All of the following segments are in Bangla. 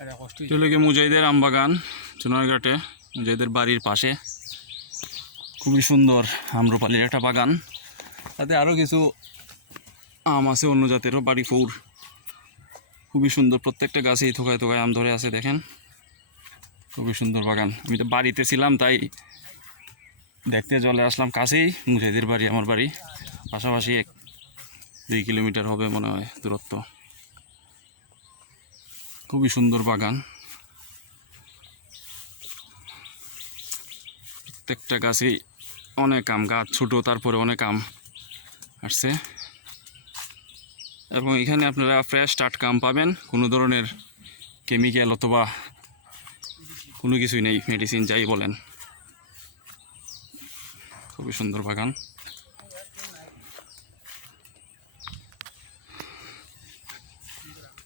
এগুলোকে মুজাহিদের আম বাগান, চুনারঘাটে মুজাহিদের বাড়ির পাশে। খুবই সুন্দর আম্রপালির একটা বাগান, তাতে আরও কিছু আম আছে অন্য জাতেরও, বাড়ি ফৌর। খুবই সুন্দর, প্রত্যেকটা গাছেই থোকায় থোকায় আম ধরে আছে, দেখেন খুবই সুন্দর বাগান। আমি তো বাড়িতে ছিলাম, তাই দেখতে চলে আসলাম। কাছেই মুজাহিদের বাড়ি, আমার বাড়ি পাশাপাশি 1-2 কিলোমিটার হবে মনে হয় দূরত্ব। খুবই সুন্দর বাগান, প্রত্যেকটা গাছেই অনেক আম, গাছ ছোটো তারপরে অনেক আম আসছে। এবং এখানে আপনারা ফ্রেশ টাটকা আম পাবেন, কোনো ধরনের কেমিক্যাল অথবা কোনো কিছুই নেই, মেডিসিন যাই বলেন। খুবই সুন্দর বাগান।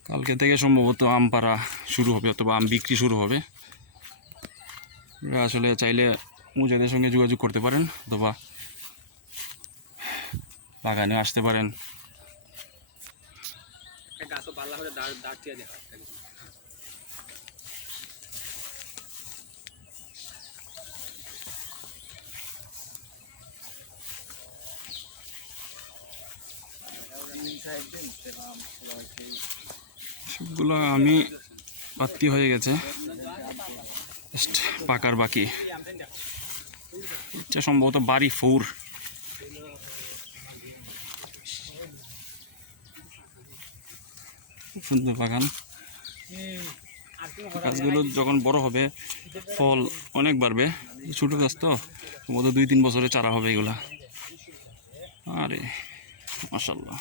কালকে থেকে সম্ভবত আম পাড়া শুরু হবে অথবা আম বিক্রি শুরু হবে। আসলে চাইলে মুজাহিদের সঙ্গে যোগাযোগ করতে পারেন অথবা বাগানে আসতে পারেন। সবগুলো আমি বাতি হয়ে গেছে, পাকার বাকি। এটা সম্ভবত বাড়ি ফৌর। সুন্দর বাগান। গাছগুলো যখন বড় হবে ফল অনেক বাড়বে। ছোটো গাছ তো সম্ভবত 2-3 বছরে চারা হবে এগুলা। আরে মাশাআল্লাহ।